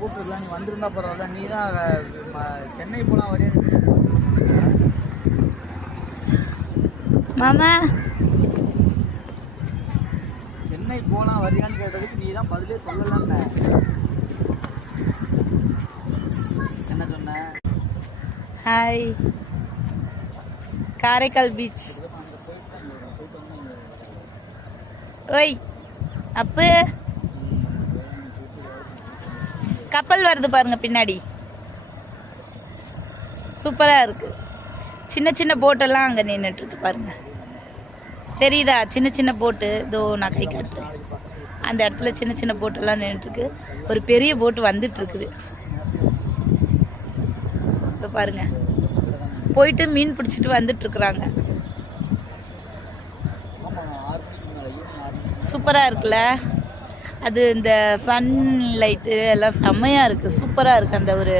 கூப்பிட்டுருக்கலாம், நீ வந்திருந்தா பரவாயில்ல. நீ தான் சென்னை போலாம் வரையா மாமா? சென்னை போலாம் வரியான்னு கேட்டதுக்கு நீ தான் பதிலே சொல்லலன்னு. என்ன சொன்ன? Hi, Karaikal beach. ஓய் அப்பு, கப்பல் வருது பாருங்க பின்னாடி, சூப்பரா இருக்கு. சின்ன சின்ன போட்டெல்லாம் அங்க நின்றுட்டு இருக்கு பாருங்க, தெரியுதா? சின்ன சின்ன போட்டு இதோ நான் கை காட்டுறேன். அந்த இடத்துல சின்ன சின்ன போட்டெல்லாம் நின்றுட்டு இருக்கு. ஒரு பெரிய போட்டு வந்துட்டு இருக்குது பாருங்க. போயிட்டு மீன் பிடிச்சிட்டு வந்துட்டு இருக்கிறாங்க. சூப்பரா இருக்குல்ல அது? இந்த சன்லைட்டு எல்லாம் செம்மையா இருக்கு, சூப்பரா இருக்கு. அந்த ஒரு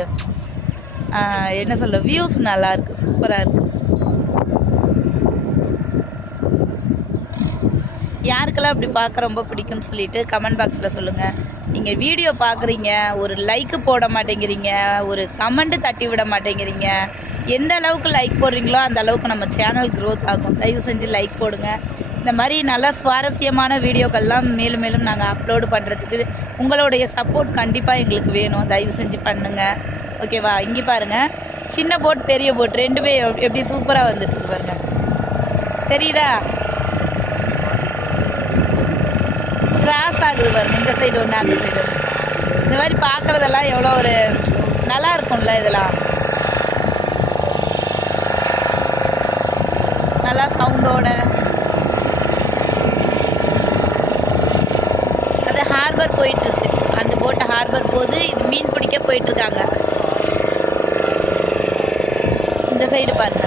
என்ன சொல்ல, வியூஸ் நல்லா இருக்கு, சூப்பரா இருக்கு. யாருக்கெல்லாம் இப்படி பார்க்க ரொம்ப பிடிக்கும்னு சொல்லிட்டு கமெண்ட் பாக்ஸில் சொல்லுங்கள். நீங்கள் வீடியோ பார்க்குறீங்க, ஒரு லைக்கு போட மாட்டேங்கிறீங்க, ஒரு கமெண்ட்டு தட்டி விட மாட்டேங்கிறீங்க. எந்த அளவுக்கு லைக் போடுறீங்களோ அந்த அளவுக்கு நம்ம சேனல் க்ரோத் ஆகும். தயவு செஞ்சு லைக் போடுங்க. இந்த மாதிரி நல்ல சுவாரஸ்யமான வீடியோக்கள்லாம் மேலும் மேலும் நாங்கள் அப்லோடு பண்ணுறதுக்கு உங்களுடைய சப்போர்ட் கண்டிப்பாக எங்களுக்கு வேணும். தயவு செஞ்சு பண்ணுங்கள், ஓகேவா? இங்கே பாருங்கள், சின்ன போட் பெரிய போட் ரெண்டுமே எப்படி சூப்பராக வந்துட்டு பாருங்க, தெரியுதா? கிராஸ் ஆகுது பாருங்க, இந்த சைடு ஒன்று அந்த சைடு ஒன்று. இந்த மாதிரி பார்க்குறதெல்லாம் எவ்வளோ ஒரு நல்லா இருக்கும்ல, இதெல்லாம் நல்லா சவுண்டோட. அது ஹார்பர் போயிட்டுருக்கு, அந்த போட்டை ஹார்பர் போகுது, இது மீன் பிடிக்க போயிட்டுருக்காங்க. இந்த சைடு பாருங்க,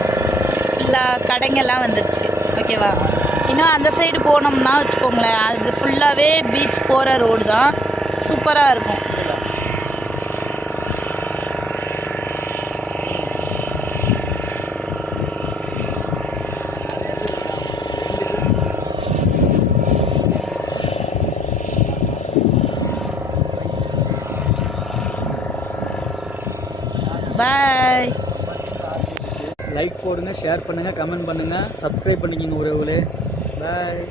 ஃபுல்லாக கடைங்கெல்லாம் வந்துடுச்சு, ஓகேவா? இன்னும் அந்த சைடு போனோம்னா வச்சுக்கோங்களேன், அது ஃபுல்லாகவே பீச் போகிற ரோடு தான், சூப்பராக இருக்கும். பாய். லைக் போடுங்க, ஷேர் பண்ணுங்கள், கமெண்ட் பண்ணுங்கள், சப்ஸ்கிரைப் பண்ணிக்கிங்க உறவுகளே. பாய்.